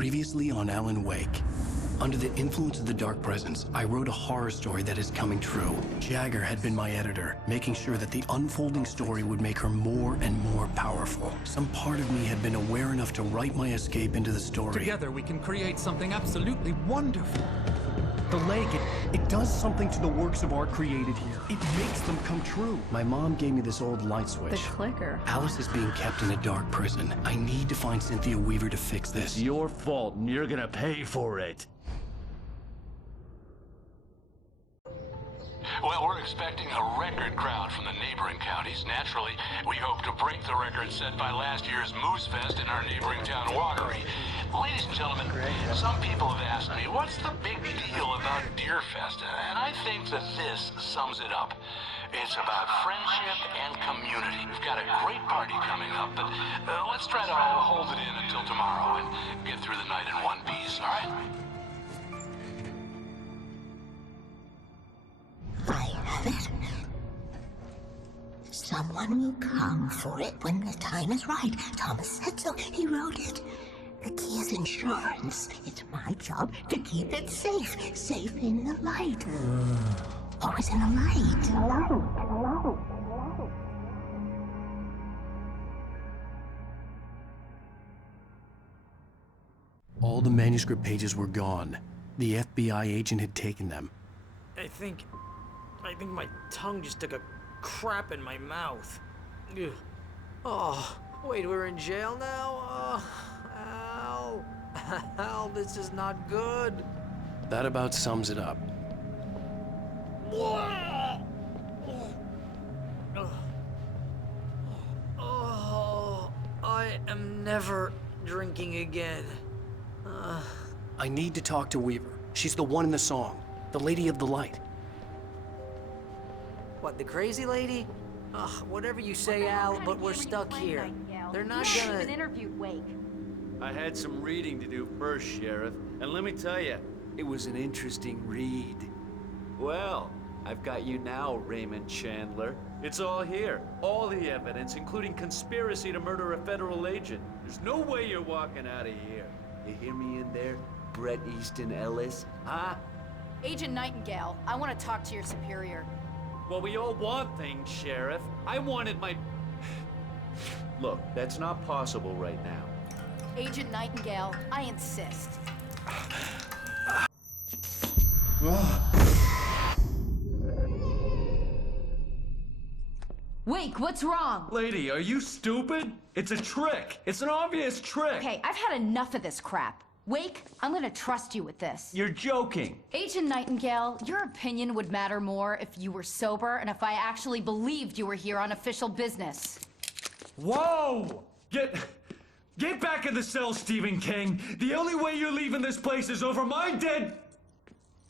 Previously on Alan Wake. Under the influence of the Dark Presence, I wrote a horror story that is coming true. Jagger had been my editor, making sure that the unfolding story would make her more and more powerful. Some part of me had been aware enough to write my escape into the story. Together we can create something absolutely wonderful. The lake, it does something to the works of art created here. It makes them come true. My mom gave me this old light switch. The clicker. Alice is being kept in a dark prison. I need to find Cynthia Weaver to fix this. It's your fault, and you're gonna pay for it. Well, we're expecting a record crowd from the neighboring counties. Naturally, we hope to break the record set by last year's Moose Fest in our neighboring town, Watery. Ladies and gentlemen, some people have asked me, what's the big deal about Deer Fest? And I think that this sums it up. It's about friendship and community. We've got a great party coming up, but let's try to hold it in until tomorrow and get through the night in one piece, all right? I have it. Someone will come for it when the time is right. Thomas said so. He wrote it. The key is insurance. It's my job to keep it safe. Safe in the light. Always in the light. All the manuscript pages were gone. The FBI agent had taken them. I think my tongue just took a crap in my mouth. Ugh. Oh, wait, we're in jail now? Oh, Al. Al, this is not good. That about sums it up. Oh, I am never drinking again. I need to talk to Weaver. She's the one in the song. The Lady of the Light. What, the crazy lady? Ugh, whatever you say, Al, but we're stuck here. They're not gonna... interviewed Wake. I had some reading to do first, Sheriff, and let me tell you, it was an interesting read. Well, I've got you now, Raymond Chandler. It's all here. All the evidence, including conspiracy to murder a federal agent. There's no way you're walking out of here. You hear me in there, Bret Easton Ellis? Huh? Agent Nightingale, I want to talk to your superior. Well, we all want things, Sheriff. I wanted my... Look, that's not possible right now. Agent Nightingale, I insist. Wake, what's wrong? Lady, are you stupid? It's a trick. It's an obvious trick. Okay, I've had enough of this crap. Wake, I'm gonna trust you with this. You're joking. Agent Nightingale, your opinion would matter more if you were sober and if I actually believed you were here on official business. Whoa! Get back in the cell, Stephen King. The only way you're leaving this place is over my dead...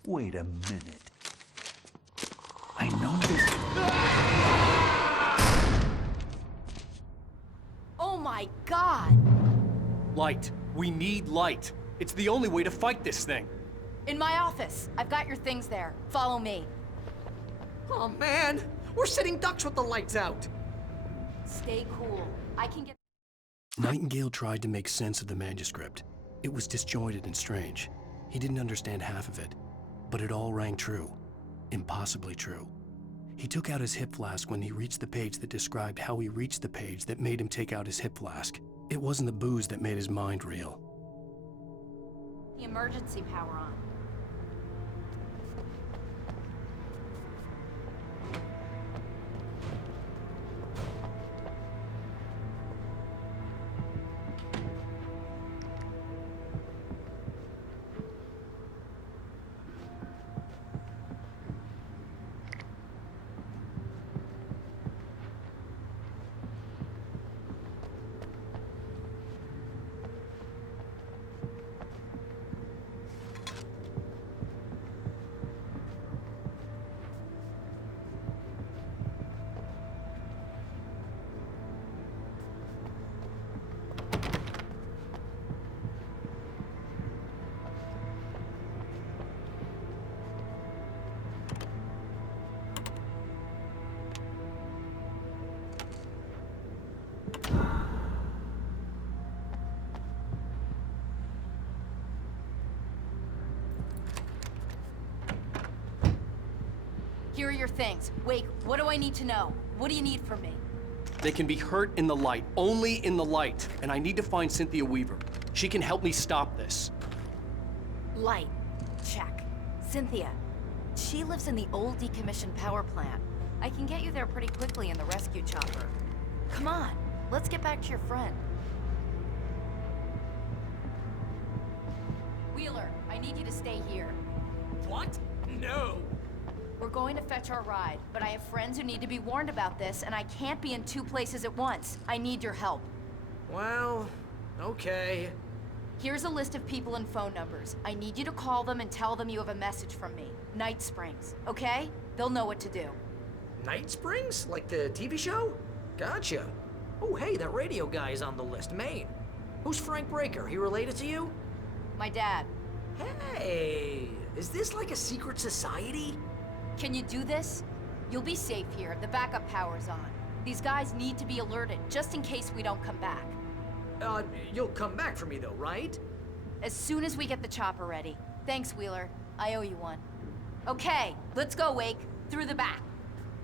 Wait a minute. I know this... Oh my God! Light. We need light. It's the only way to fight this thing. In my office. I've got your things there. Follow me. Oh, man! We're sitting ducks with the lights out! Stay cool. I can get... Nightingale tried to make sense of the manuscript. It was disjointed and strange. He didn't understand half of it, but it all rang true. Impossibly true. He took out his hip flask when he reached the page that described how he reached the page that made him take out his hip flask. It wasn't the booze that made his mind reel. the emergency power on. Here are your things. Wake, what do I need to know? What do you need from me? They can be hurt in the light, only in the light. And I need to find Cynthia Weaver. She can help me stop this. Light. Check. Cynthia. She lives in the old decommissioned power plant. I can get you there pretty quickly in the rescue chopper. Come on, let's get back to your friend. Wheeler, I need you to stay here. What? No. We're going to fetch our ride, but I have friends who need to be warned about this, and I can't be in two places at once. I need your help. Well, okay. Here's a list of people and phone numbers. I need you to call them and tell them you have a message from me. Night Springs, okay? They'll know what to do. Night Springs? Like the TV show? Gotcha. Oh, hey, that radio guy is on the list, Maine. Who's Frank Breaker? He related to you? My dad. Hey, is this like a secret society? Can you do this? You'll be safe here. The backup power's on. These guys need to be alerted, just in case we don't come back. You'll come back for me though, right? As soon as we get the chopper ready. Thanks, Wheeler. I owe you one. Okay, let's go, Wake. Through the back.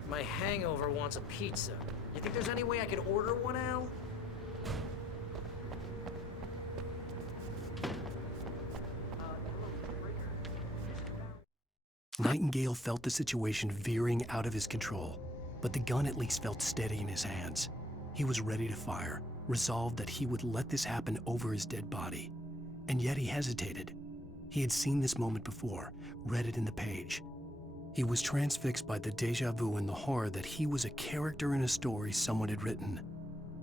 My hangover wants a pizza. You think there's any way I could order one, Al? Nightingale felt the situation veering out of his control, but the gun at least felt steady in his hands. He was ready to fire, resolved that he would let this happen over his dead body. And yet he hesitated. He had seen this moment before, read it in the page. He was transfixed by the déjà vu and the horror that he was a character in a story someone had written.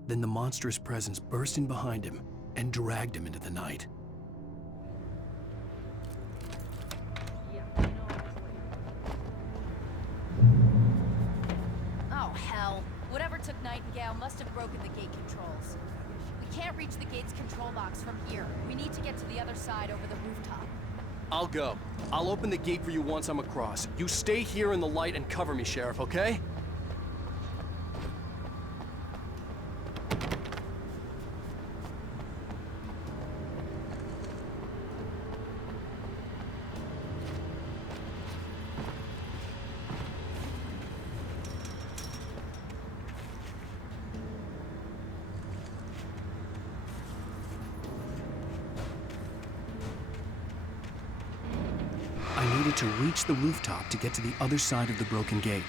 Then the monstrous presence burst in behind him and dragged him into the night. Oh, hell. Whatever took Nightingale must have broken the gate controls. We can't reach the gate's control box from here. We need to get to the other side over the rooftop. I'll go. I'll open the gate for you once I'm across. You stay here in the light and cover me, Sheriff, okay? I needed to reach the rooftop to get to the other side of the broken gate.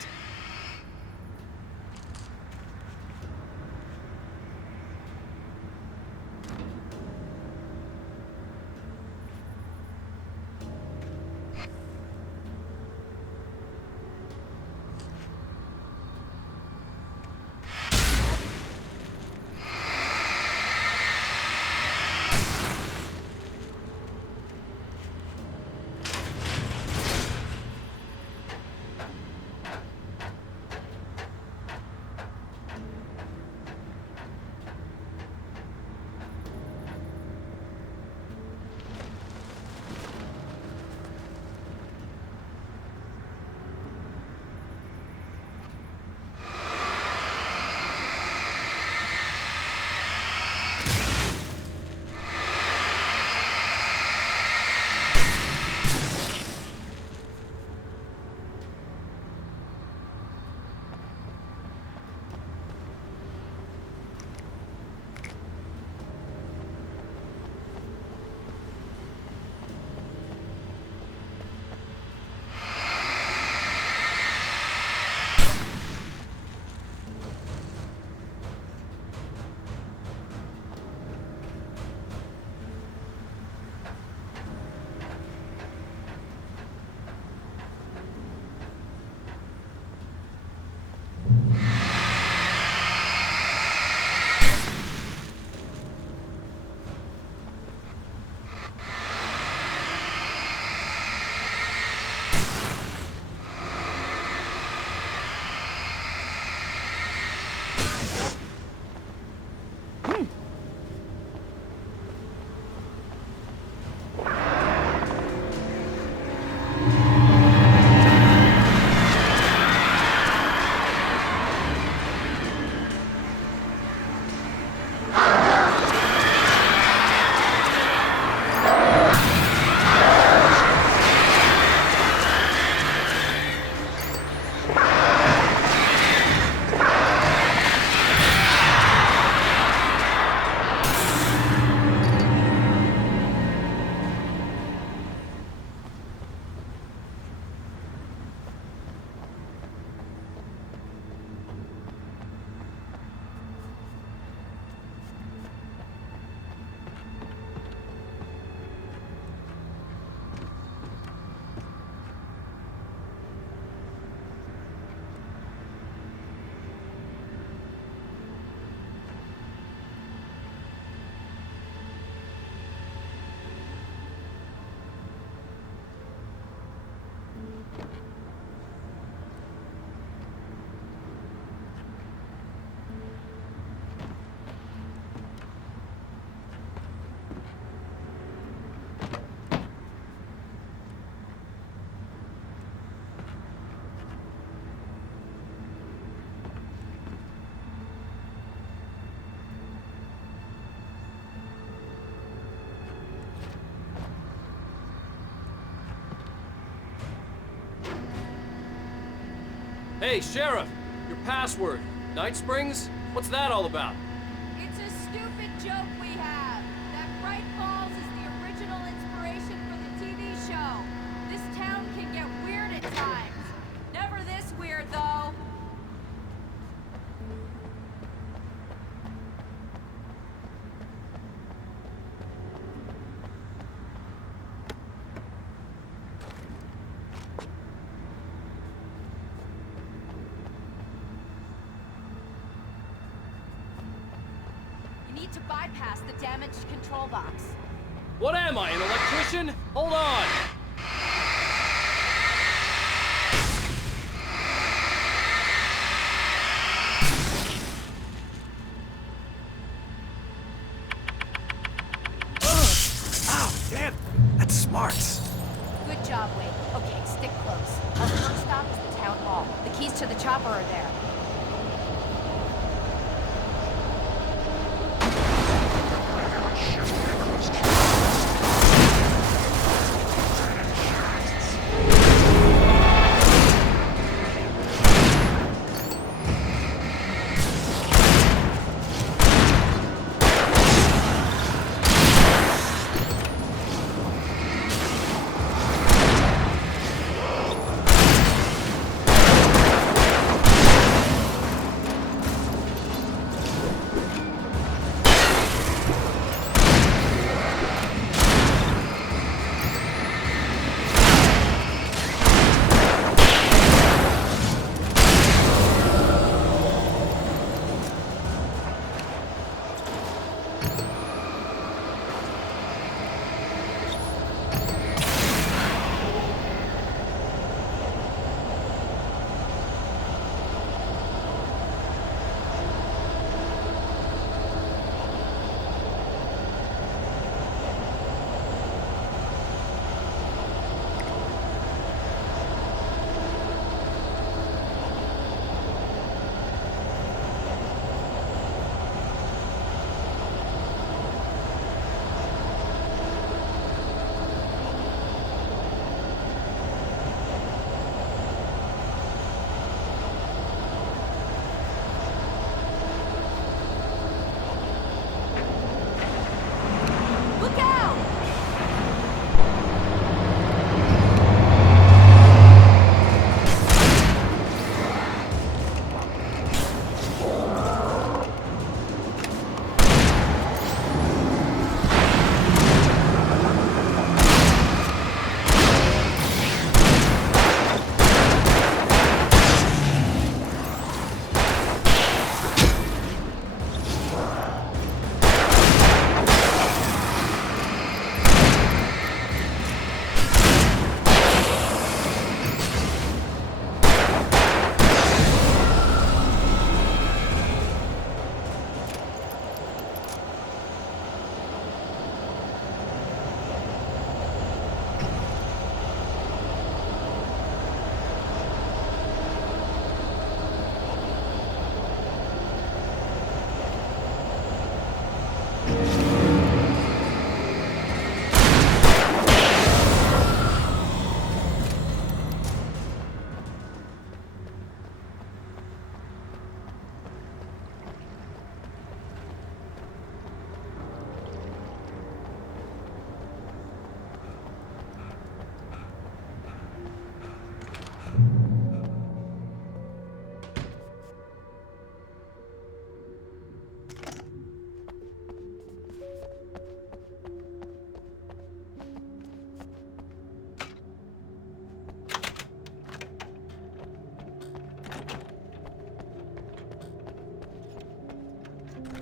Hey, Sheriff! Your password. Night Springs? What's that all about? It's a stupid joke we have. That Bright Falls is the original inspiration for the TV show. This town can get weird at times. Never this weird, though. You need to bypass the damaged control box. What am I, an electrician? Hold on! Ow, damn! That's smarts. Good job, Wade. Okay, stick close. Our first stop is the town hall. The keys to the chopper are there. Look out!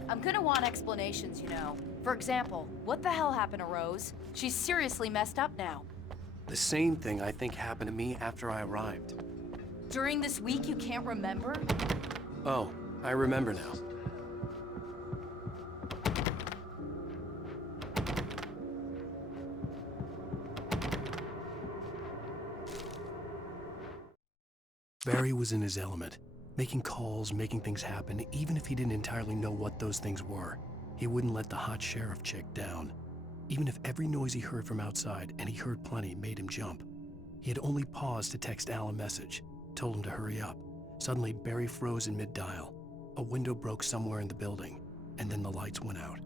I'm gonna want explanations, you know. For example, what the hell happened to Rose? She's seriously messed up now. The same thing I think happened to me after I arrived. During this week, you can't remember? Oh, I remember now. Barry was in his element, making calls, making things happen, even if he didn't entirely know what those things were. He wouldn't let the hot sheriff chick down. Even if every noise he heard from outside, and he heard plenty, made him jump. He had only paused to text Al a message, told him to hurry up, Suddenly, Barry froze in mid-dial. A window broke somewhere in the building, and then the lights went out.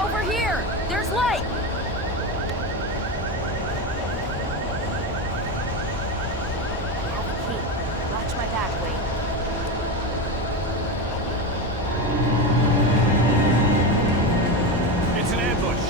Over here! There's light! I have a key. Watch my back, Wait. It's an ambush!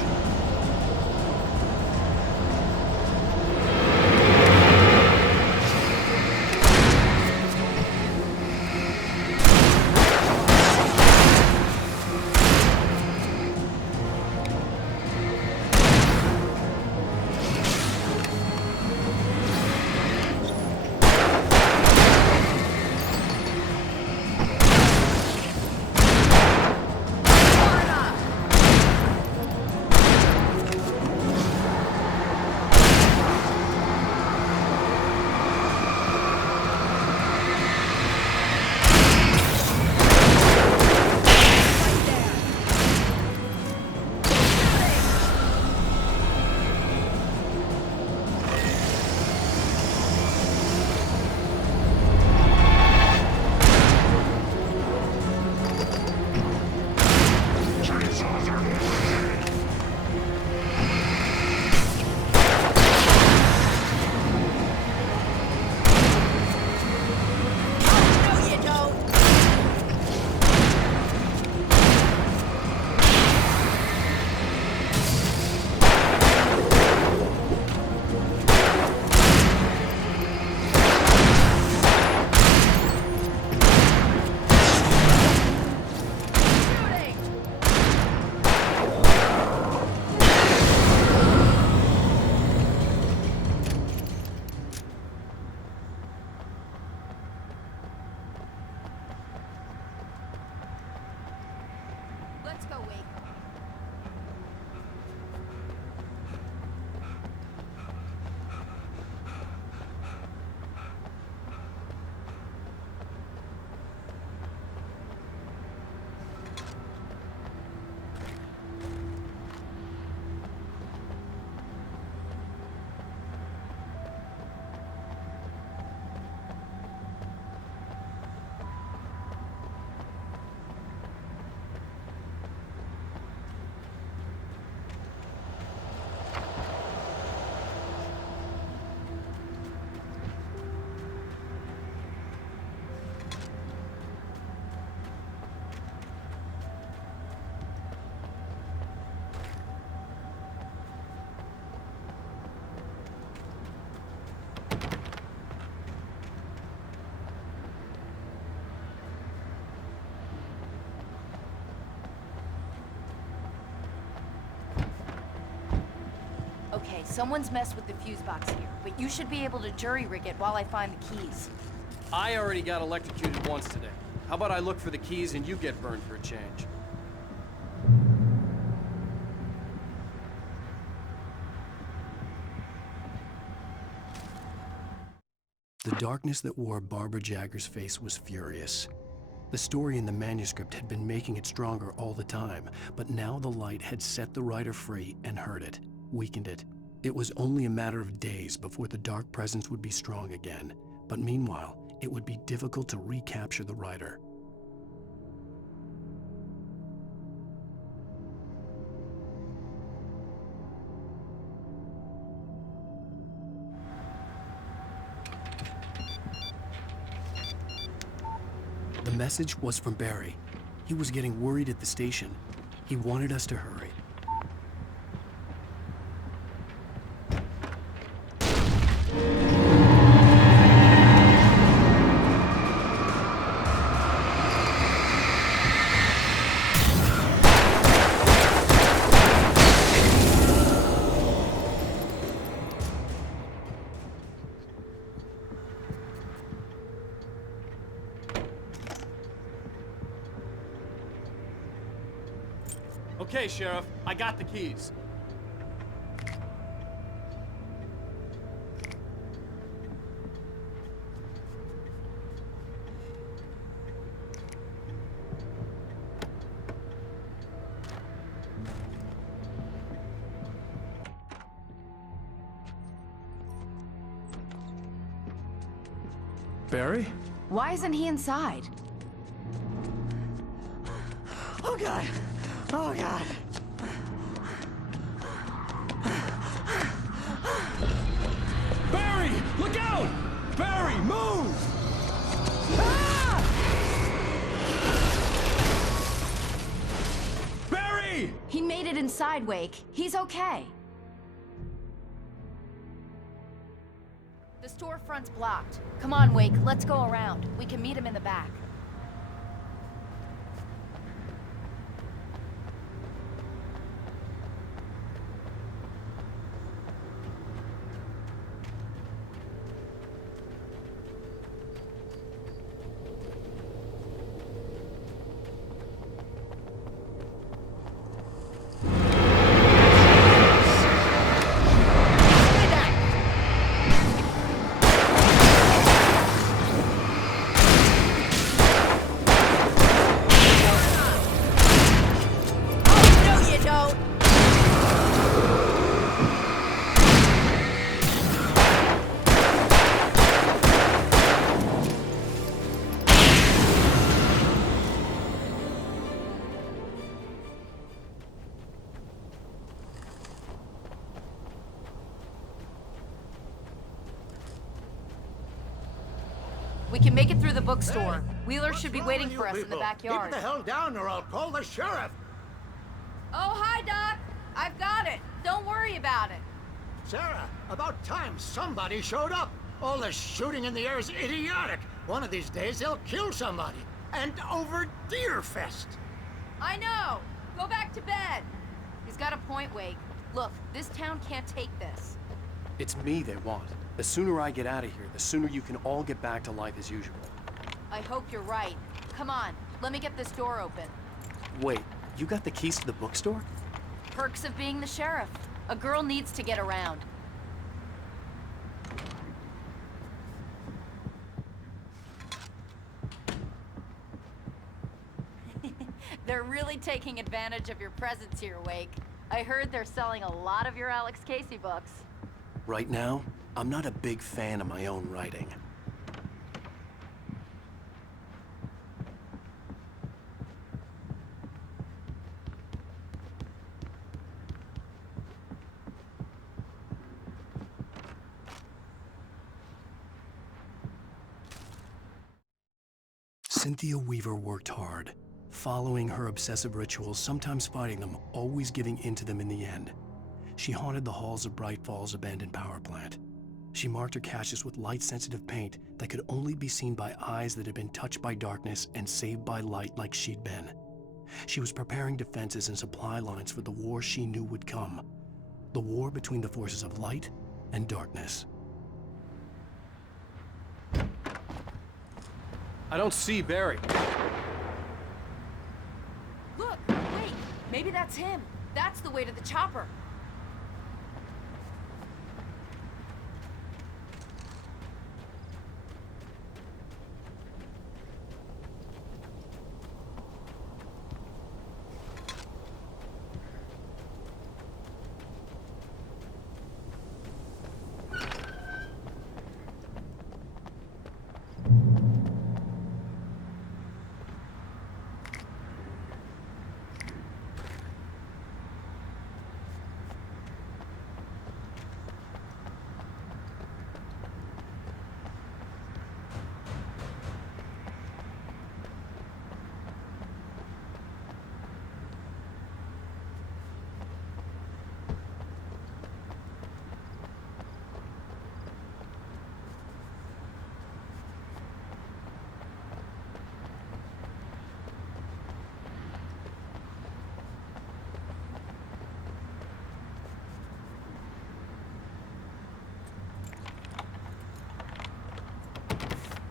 Let's go, Wait. Someone's messed with the fuse box here, but you should be able to jury-rig it while I find the keys. I already got electrocuted once today. How about I look for the keys and you get burned for a change? The darkness that wore Barbara Jagger's face was furious. The story in the manuscript had been making it stronger all the time, but now the light had set the writer free and hurt it, weakened it. It was only a matter of days before the dark presence would be strong again, but meanwhile, it would be difficult to recapture the writer. The message was from Barry. He was getting worried at the station. He wanted us to hurry. Okay, Sheriff, I got the keys. Barry? Why isn't he inside? Oh God! Oh God! Barry! Look out! Barry, move! Barry! He made it inside, Wake. He's okay. The storefront's blocked. Come on, Wake, let's go around. We can meet him in the back. We can make it through the bookstore. Wheeler should be waiting for us in the backyard. Keep the hell down or I'll call the sheriff. Oh, hi, Doc. I've got it. Don't worry about it. Sarah, about time somebody showed up. All this shooting in the air is idiotic. One of these days they'll kill somebody. And over Deerfest. I know. Go back to bed. He's got a point, Wake. Look, this town can't take this. It's me they want. The sooner I get out of here, the sooner you can all get back to life as usual. I hope you're right. Come on, let me get this door open. Wait, you got the keys to the bookstore? Perks of being the sheriff. A girl needs to get around. They're really taking advantage of your presence here, Wake. I heard they're selling a lot of your Alex Casey books. Right now, I'm not a big fan of my own writing. Cynthia Weaver worked hard, following her obsessive rituals, sometimes fighting them, always giving in to them in the end. She haunted the halls of Bright Falls' abandoned power plant. She marked her caches with light-sensitive paint that could only be seen by eyes that had been touched by darkness and saved by light like she'd been. She was preparing defenses and supply lines for the war she knew would come. The war between the forces of light and darkness. I don't see Barry. Look, wait, maybe that's him. That's the way to the chopper.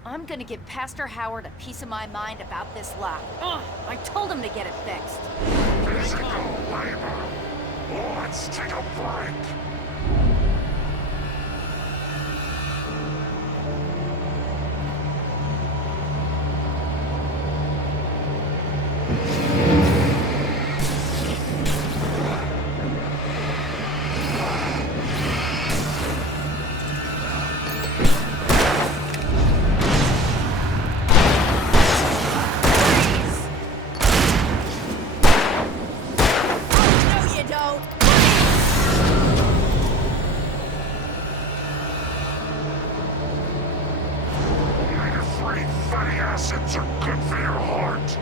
I'm gonna give Pastor Howard a piece of my mind about this lock. Ugh, I told him to get it fixed. Physical labor. Let's take a break. Fatty acids are good for your heart.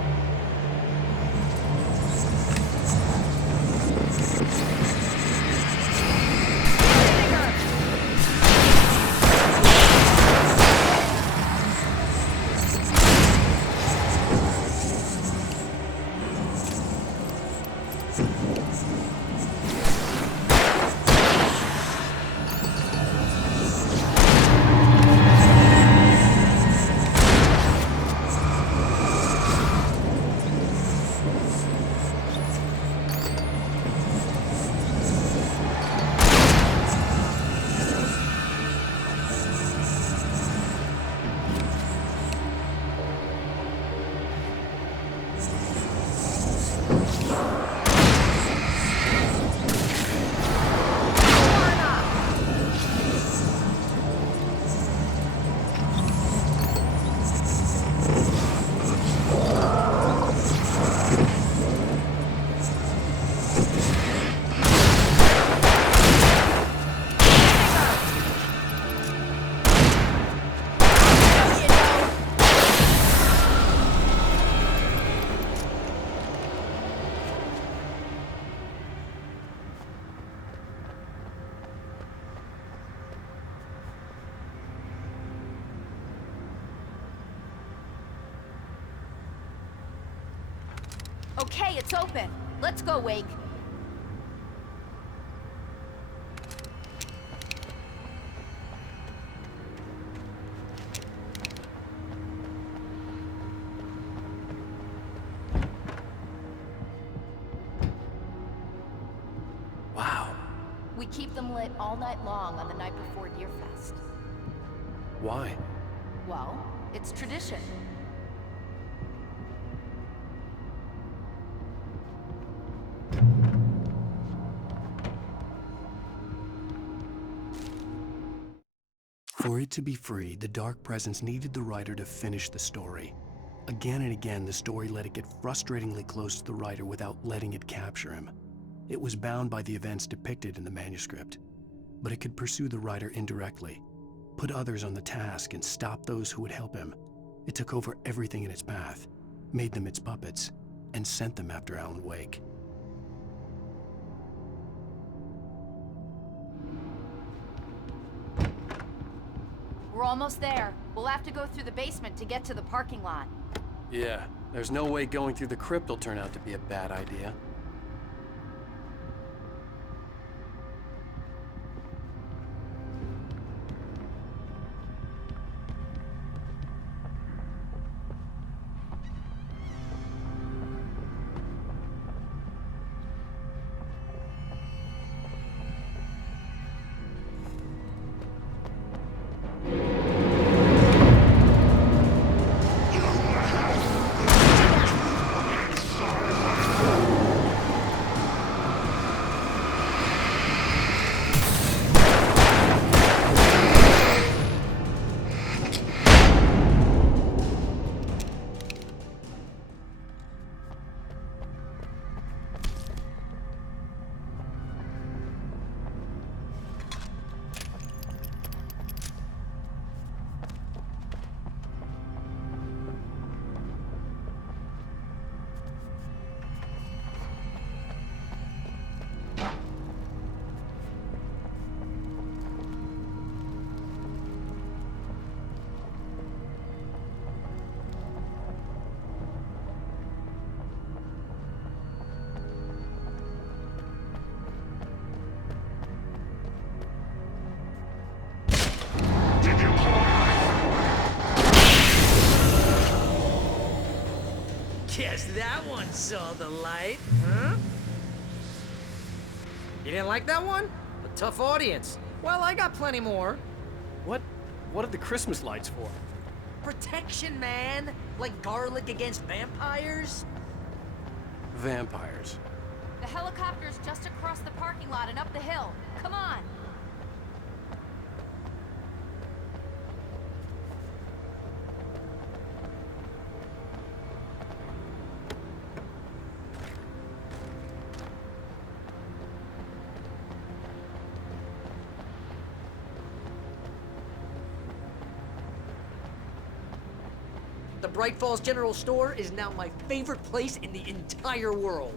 Okay, it's open. Let's go, Wake. Wow. We keep them lit all night long on the night before Deerfest. Why? Well, it's tradition. For it to be free, the Dark Presence needed the writer to finish the story. Again and again, the story let it get frustratingly close to the writer without letting it capture him. It was bound by the events depicted in the manuscript, but it could pursue the writer indirectly, put others on the task, and stop those who would help him. It took over everything in its path, made them its puppets, and sent them after Alan Wake. We're almost there. We'll have to go through the basement to get to the parking lot. Yeah, there's no way going through the crypt will turn out to be a bad idea. Guess that one saw the light, huh? You didn't like that one? A tough audience. Well, I got plenty more. What are the Christmas lights for? Protection, man. Like garlic against vampires. Vampires. The helicopter's just across the parking lot and up the hill. Come on. The Bright Falls General Store is now my favorite place in the entire world.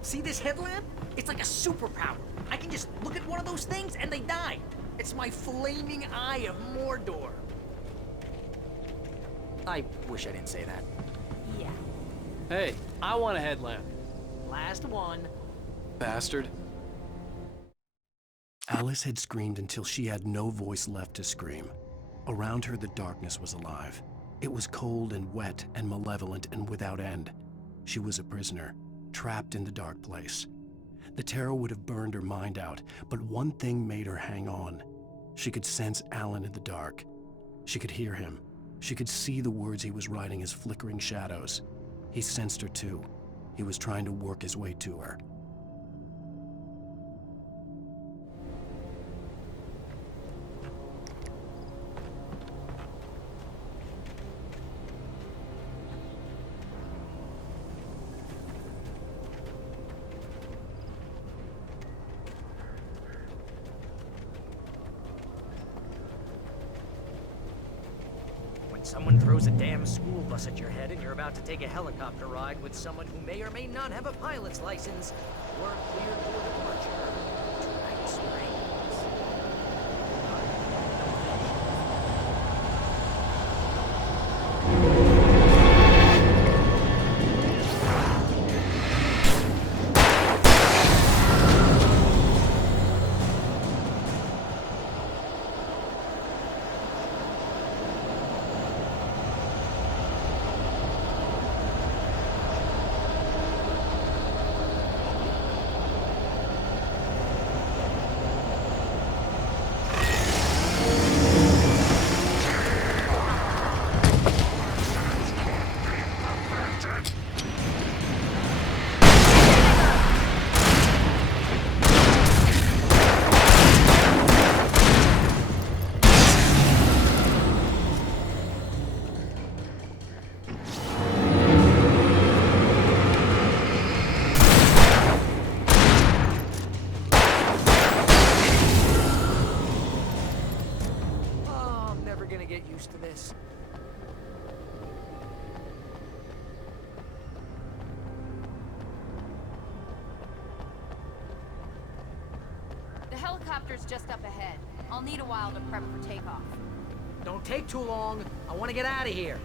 See this headlamp? It's like a superpower. I can just look at one of those things and they die. It's my flaming eye of Mordor. I wish I didn't say that. Yeah. Hey, I want a headlamp. Last one. Bastard. Alice had screamed until she had no voice left to scream. Around her, the darkness was alive. It was cold and wet and malevolent and without end. She was a prisoner, trapped in the dark place. The terror would have burned her mind out, but one thing made her hang on. She could sense Alan in the dark. She could hear him. She could see the words he was writing as flickering shadows. He sensed her too. He was trying to work his way to her. Someone throws a damn school bus at your head and you're about to take a helicopter ride with someone who may or may not have a pilot's license, we're cleared for departure. Tonight's rains. To this. The helicopter's just up ahead. I'll need a while to prep for takeoff. Don't take too long. I want to get out of here.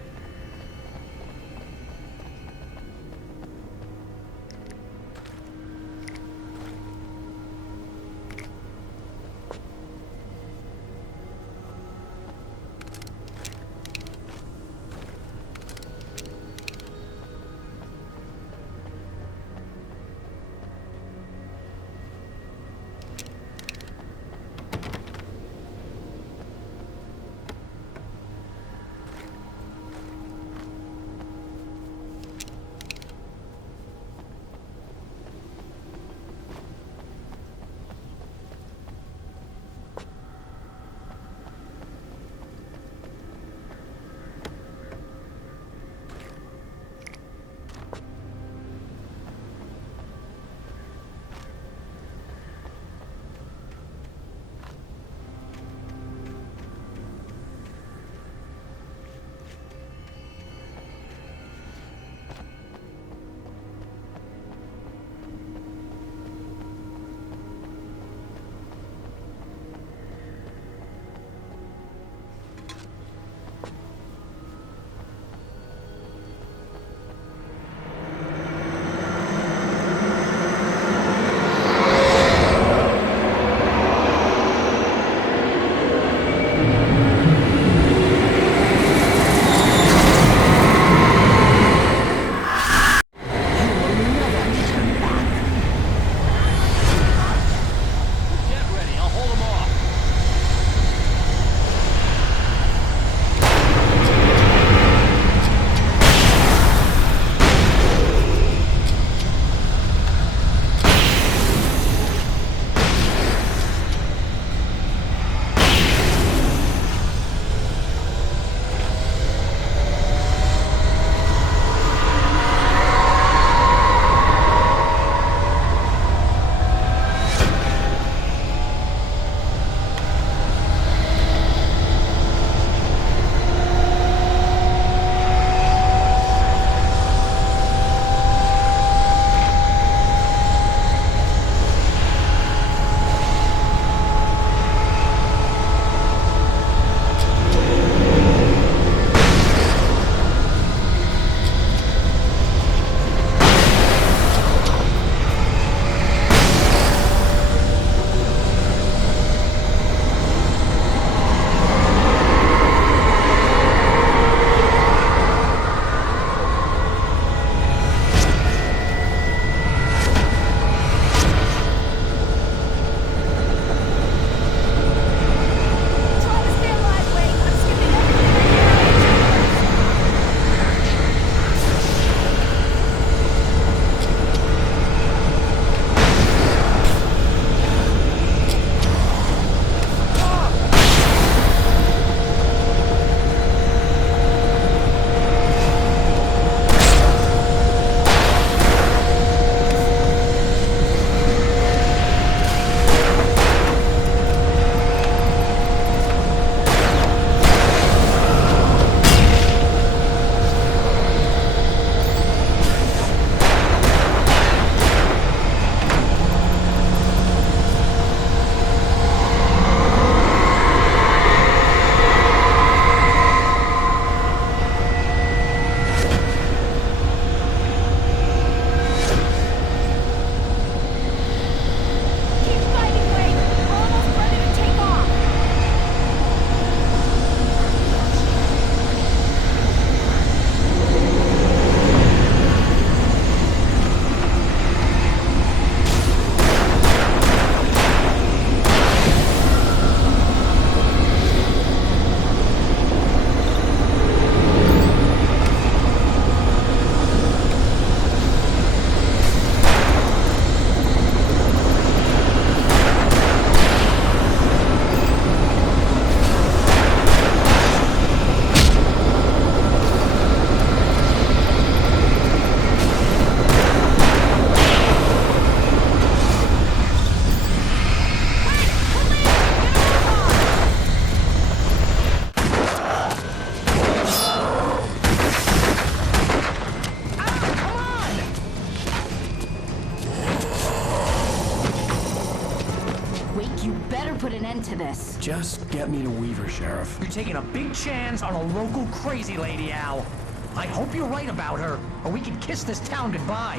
Just get me to Weaver, Sheriff. You're taking a big chance on a local crazy lady, Al. I hope you're right about her, or we can kiss this town goodbye.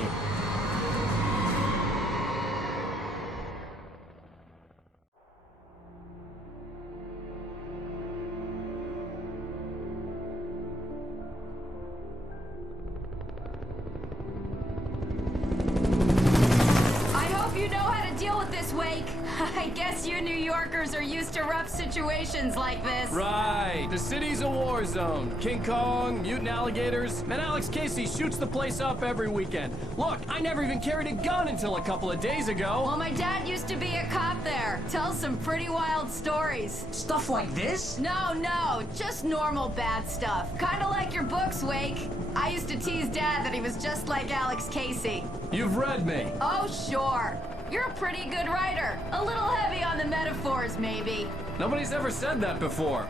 I guess you New Yorkers are used to rough situations like this. Right. The city's a war zone. King Kong, mutant alligators, and Alex Casey shoots the place up every weekend. Look, I never even carried a gun until a couple of days ago. Well, my dad used to be a cop there. Tells some pretty wild stories. Stuff like this? No, just normal bad stuff. Kinda like your books, Wake. I used to tease Dad that he was just like Alex Casey. You've read me. Oh, sure. You're a pretty good writer. A little heavy on the metaphors, maybe. Nobody's ever said that before.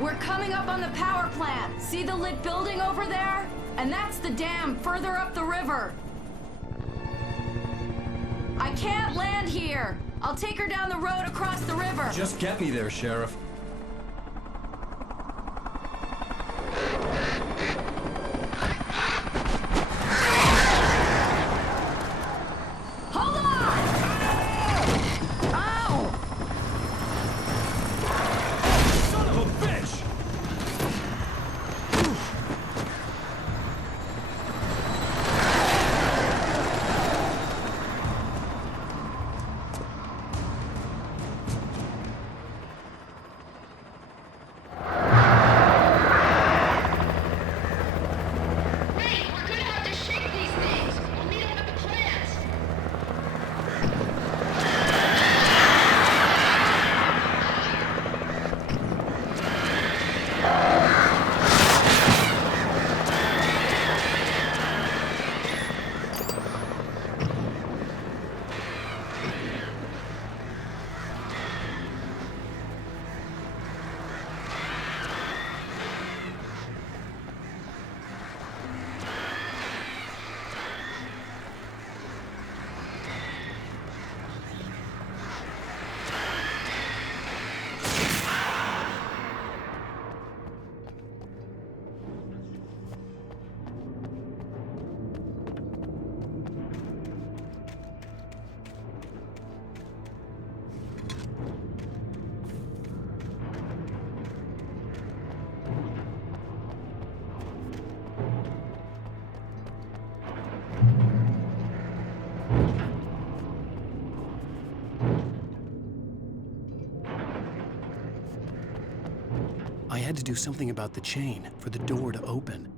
We're coming up on the power plant. See the lit building over there? And that's the dam further up the river. I can't land here. I'll take her down the road across the river. Just get me there, Sheriff. I had to do something about the chain for the door to open.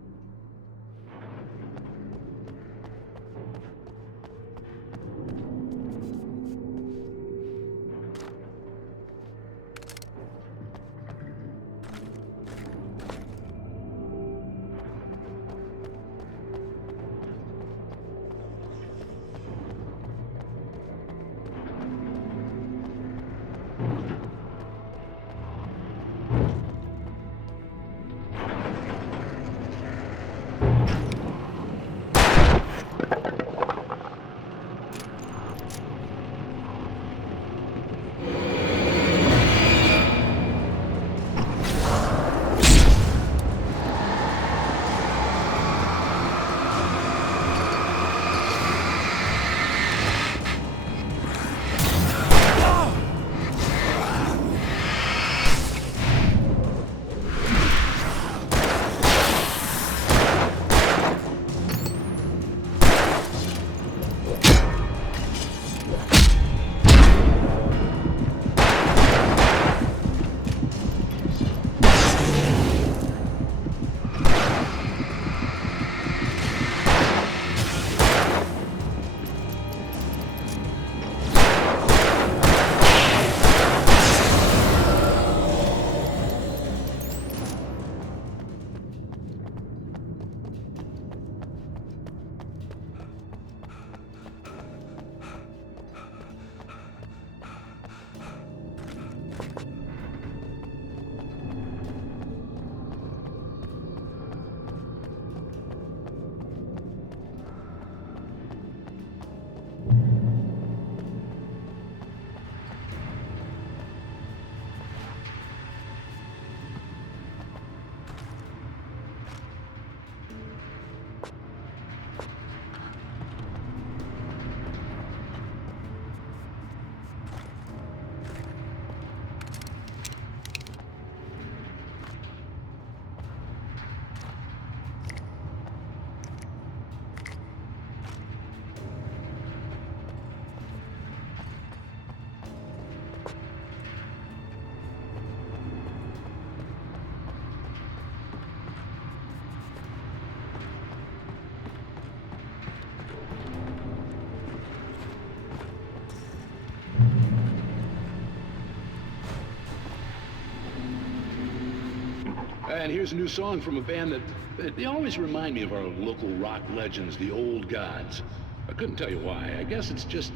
And here's a new song from a band that they always remind me of our local rock legends, the Old Gods. I couldn't tell you why. I guess it's just,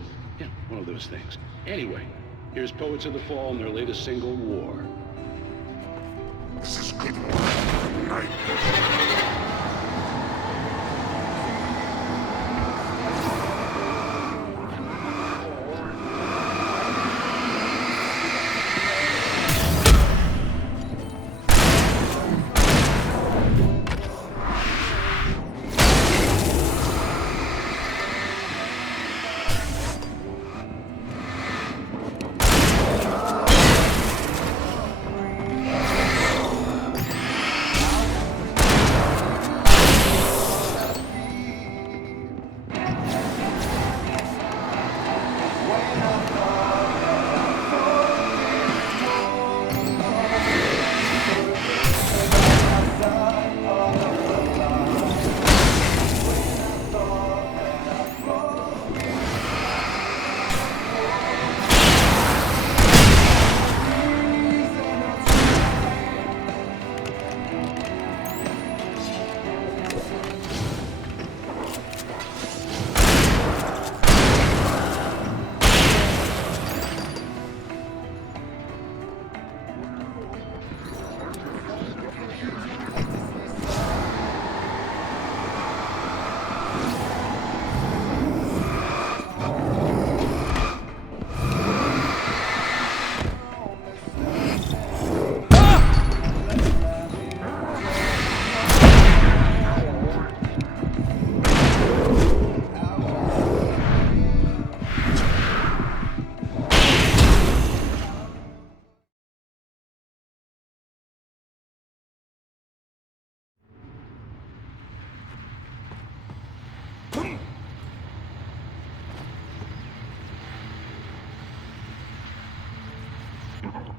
one of those things. Anyway, here's Poets of the Fall and their latest single, War. This is good night.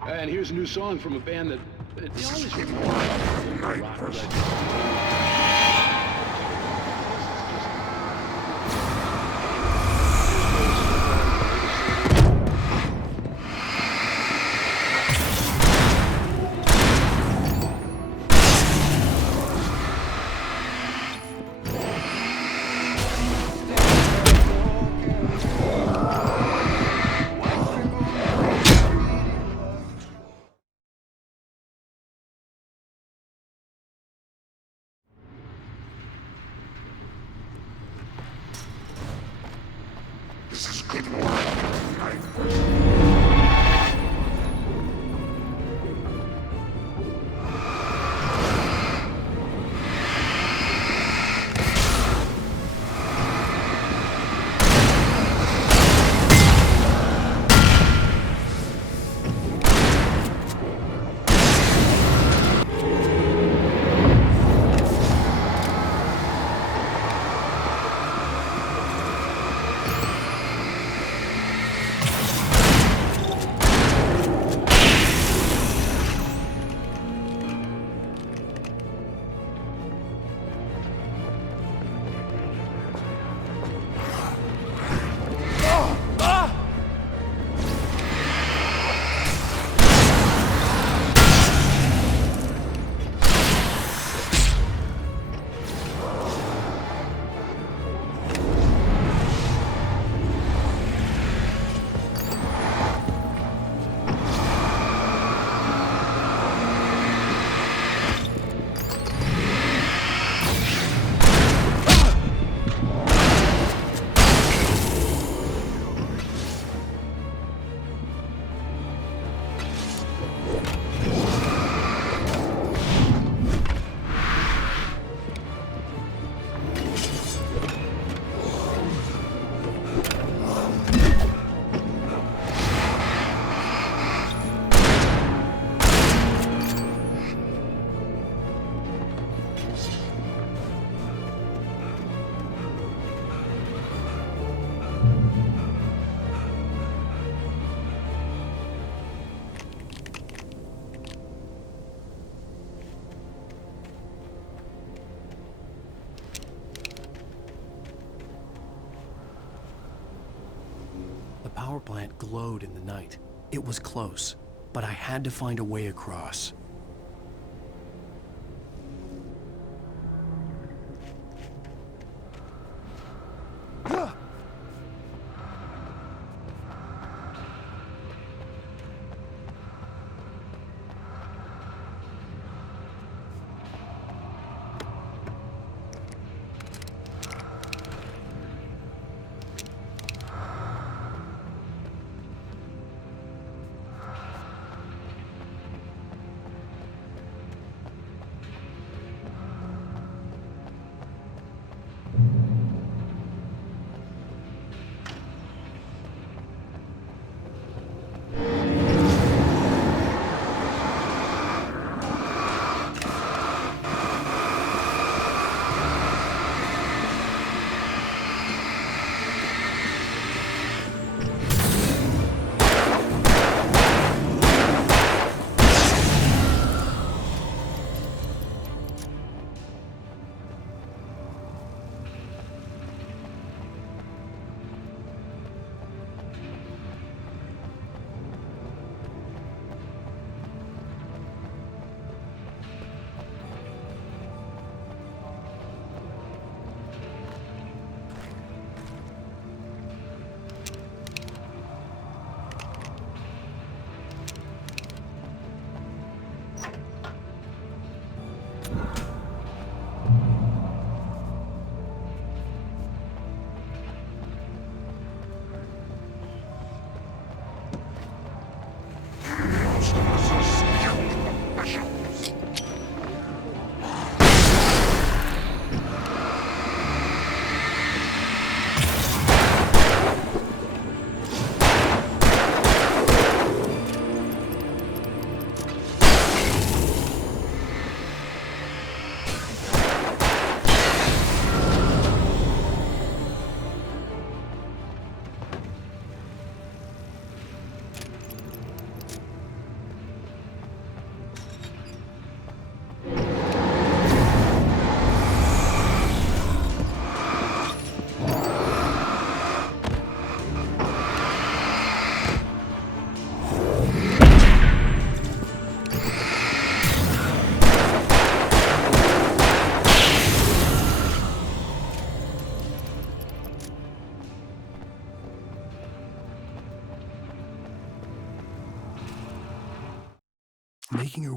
And here's a new song from a band that they always remind me of our rock legends. This is good night. The power plant glowed in the night. It was close, but I had to find a way across.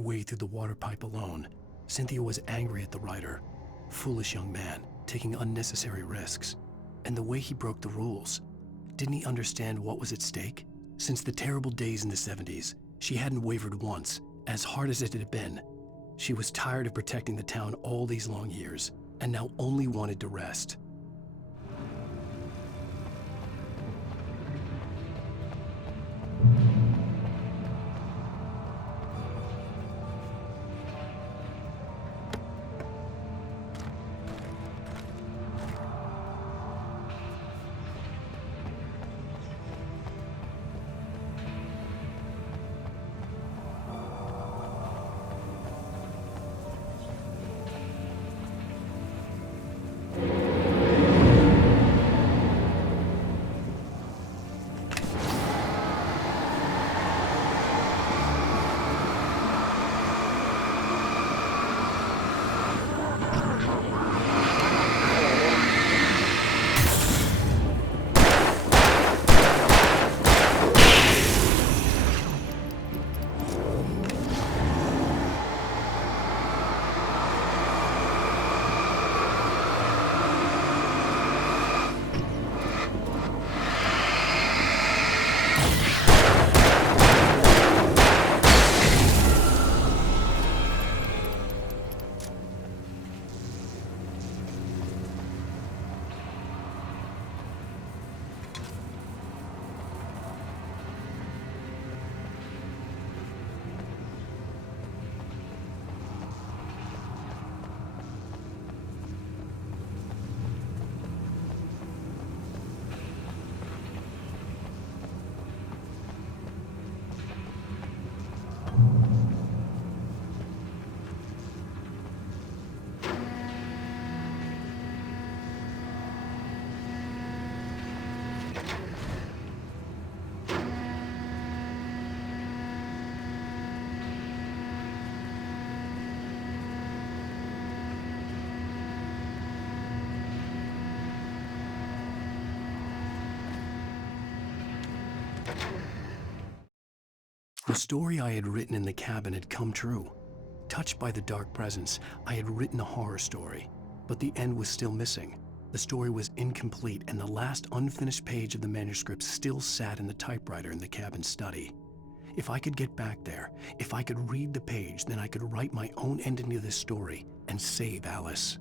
way through the water pipe alone. Cynthia was angry at the writer. Foolish young man, taking unnecessary risks. And the way he broke the rules. Didn't he understand what was at stake? Since the terrible days in the 70s, she hadn't wavered once, as hard as it had been. She was tired of protecting the town all these long years, and now only wanted to rest. The story I had written in the cabin had come true. Touched by the dark presence, I had written a horror story, but the end was still missing. The story was incomplete, and the last unfinished page of the manuscript still sat in the typewriter in the cabin study. If I could get back there, if I could read the page, then I could write my own ending to this story and save Alice.